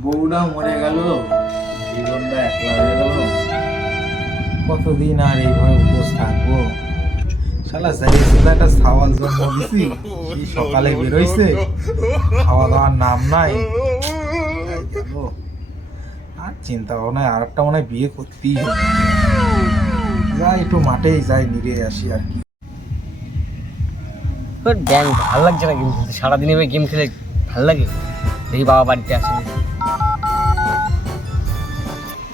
বউটা মরে গেল, জীবনটা একলা হয়ে গেল। কতদিন আর এইভাবে উপোস থাকবো? শালা জারিসুদা একটা ছাওয়াল জন্ম দিছি, সেই সকালে বেরোইছে, খাওয়া দাওয়ার নাম নাই। তাই গেল। আর চিন্তা ভাবনায় আর একটা মনে হয় বিয়ে করতেই হবে। যাই একটু মাঠেই যাই, নিরে আসি আর কি। তোর ব্যাং ভালো লাগছে না গেম খেলতে, সারাদিন এভাবে গেম খেলে ভালো লাগে? দেখি বাবা বাড়িতে আসে।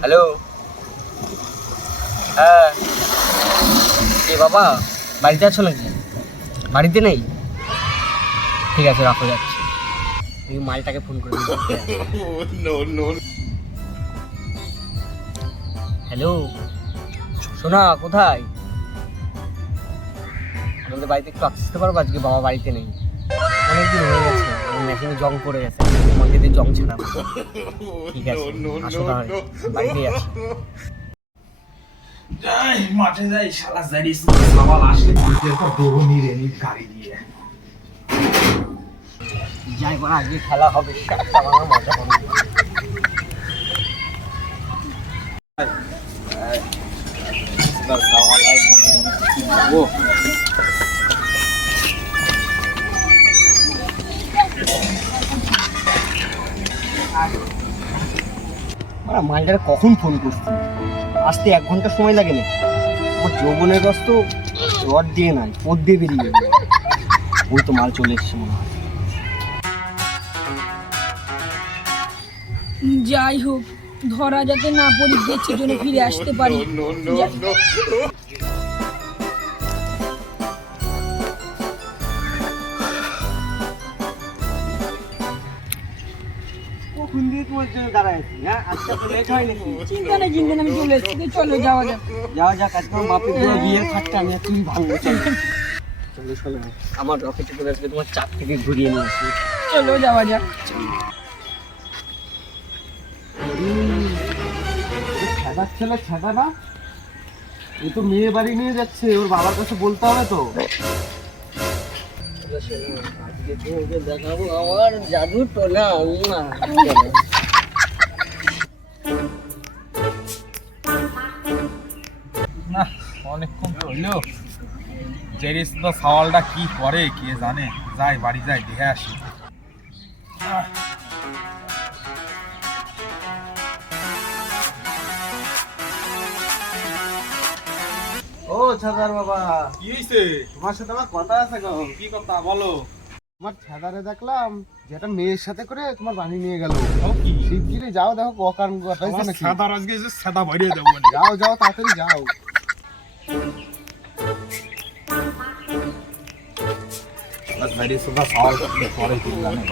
হ্যালো, হ্যাঁ এ বাবা বাড়িতে আছো নাকি? বাড়িতে নেই? ঠিক আছে রাখো, যাচ্ছি। এই মালটাকে ফোন করে হ্যালো সোনা, কোথায়? আমাদের বাড়িতে একটু আসতে পারবো? আজকে বাবা বাড়িতে নেই, অনেকদিন হয়ে গেছে, আমার মেশিনে জং পড়ে গেছে, তোমাকে দিয়ে জং ছাড়াবো। ঠিক আছে আসো তাহলে, বাড়িতেই আছি। যাই মাঠে যাই, শালা জারিসুদা ছাওয়াল আসলে নিজের পর দেবো নিরে গাড়ি দিয়ে। যাই বলা, আজকে খেলা হবে, একটা বাংলা মজা করবো। ছাওয়াল আর মনে মনে কিছু ভাববো। আমরা মালটারে কখন ফোন করছি? আসতে 1 ঘন্টা সময় লাগে না? আমার যৌবনের রস তো রড দিয়ে নাই, পথ দিয়ে বেরিয়ে গেল। ওই তো মাল চলে এসছে মনে হয়। যাই হোক, ধরা যাতে না পড়ি, দেখছি জন্য ফিরে আসতে পারি। কখন দিয়ে তোমার জন্য দাঁড়াইছি? হ্যাঁ আজকে তো লেট হয় নাকি? চিন্তা নেই, আমি চলে এসেছি, চলো যাওয়া যাক। যাওয়া যাক, আজকে আমার বাপের জন্য বিয়ের খাটটা আমি আর তুমি ভাঙবো। চলো শোনো, আমার রকেটে চলে আসবে, তোমার চাপ থেকে ঘুরিয়ে নিয়ে আসি। চলো যাওয়া যাক। ছাদার ছেলে ছাদা না, এ তো মেয়ে বাড়ি নিয়ে যাচ্ছে, ওর বাবার কাছে বলতে হবে তো। আজকে তোমাকে দেখাবো আমার জাদু টোনা। না, অনেকক্ষণ হইলো, জারিসুদা ছাওয়ালটা কি করে কে জানে। যাই বাড়ি যাই, দেখে আসি। ও ছাদার বাবা, কি হইছে? তোমার সাথে আমার কথা আছে গো। কি কথা বলো? তোমার ছাদারে দেখলাম যেটা মেয়ের সাথে করে তোমার বাড়ি নিয়ে গেল। ও কি? শিগগিরই যাও, দেখো ককান ঘটাইছে নাকি। সাদার আজকে যে সাদা ভরিয়ে দেবো। যাও যাও তাড়াতাড়ি যাও। জারিসুদা ছাওয়াল কি করে কে জানে।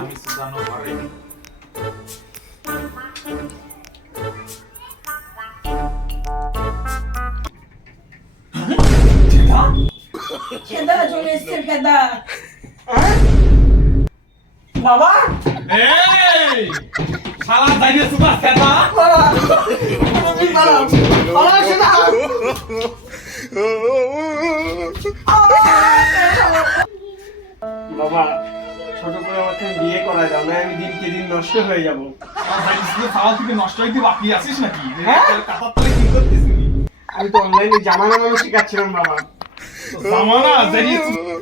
আমি সুদানো পারে। খেদা চলে এসছে, খেদা। বাবা এই শালা জারিসুদা ছাদা। বাবা, ছোট করে আমাকে বিয়ে করা যাও না, আমি দিনকে দিন নষ্ট হয়ে যাবো। জারিসুদা ছাওয়াল থেকে নষ্ট হইতে বাকি আছিস নাকি? কাটার তলে কি করতেছিস? আমি তো অনলাইনে জামা নামানো শিখাচ্ছিলাম বাবা। জামানা জারিসুদা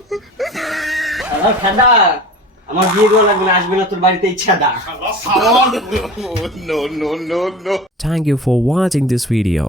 ঠান্ডা, আমার বিয়ে দেওয়া লাগবে না, আসবে না তোর বাড়িতে ইচ্ছা দা। ছাওয়াল। Thank you for watching this video.